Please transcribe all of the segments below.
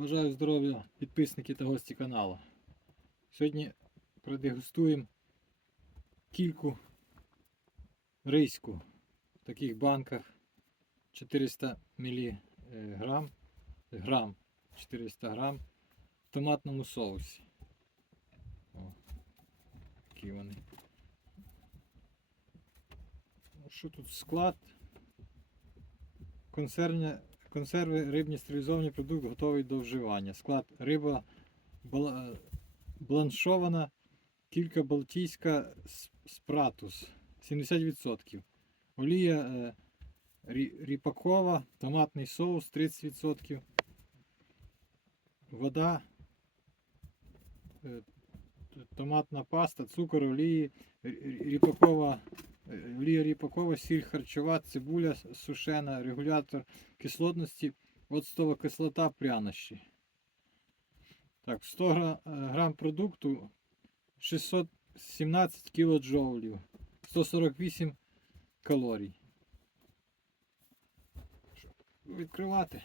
Бажаю здоров'я підписники та гості каналу. Сьогодні продегустуємо кільку рейську в таких банках 400 мг, грам 400 грам в томатному соусі. О, такі вони. Ну, Що тут склад? Консервне, консерви, рибні стерилізовані продукт готовий до вживання. Склад риба бланшована, кілька балтійська спратус 70%. Олія е, ріпакова, томатний соус 30%. Вода, е, томатна паста, цукор, олії, ріпакова, е, олія ріпакова, сіль харчова, цибуля сушена, регулятор кислотності, оцтова кислота, прянощі. Так, 100 е, грам продукту 617 кілоджоулів, 148 калорій. Відкривати.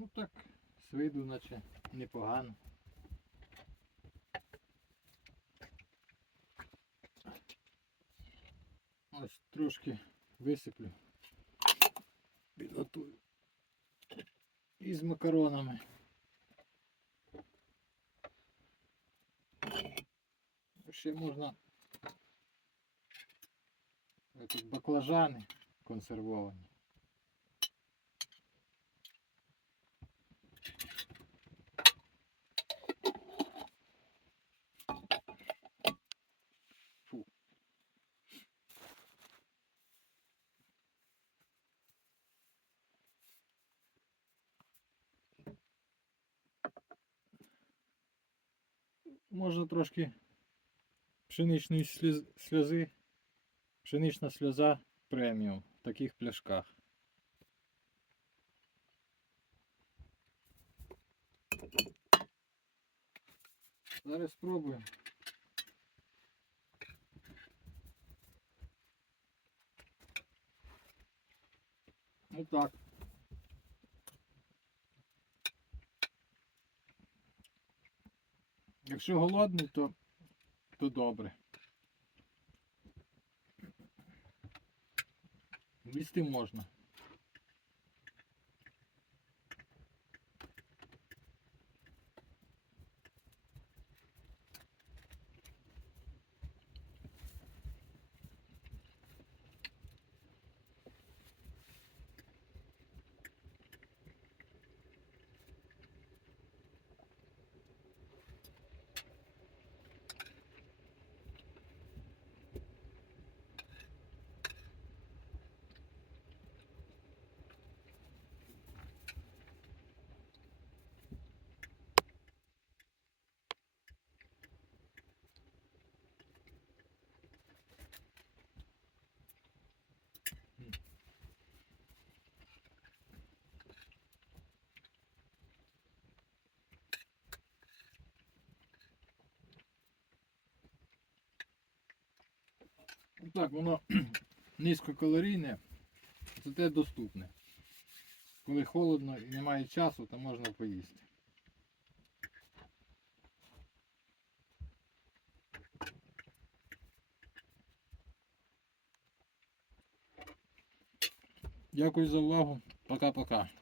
Ну так, з виду наче непогано. Ось трошки висиплю. Підготую. І з макаронами. Ще можна тут баклажани консервовані. Можна трошки пшеничної сльози, пшенична сльоза преміум в таких пляшках. Зараз спробуємо. Ну так. Якщо голодний, то, то добре. Їсти можна. Так, воно низькокалорійне, зате доступне. Коли холодно і немає часу, то можна поїсти. Дякую за увагу. Пока-пока.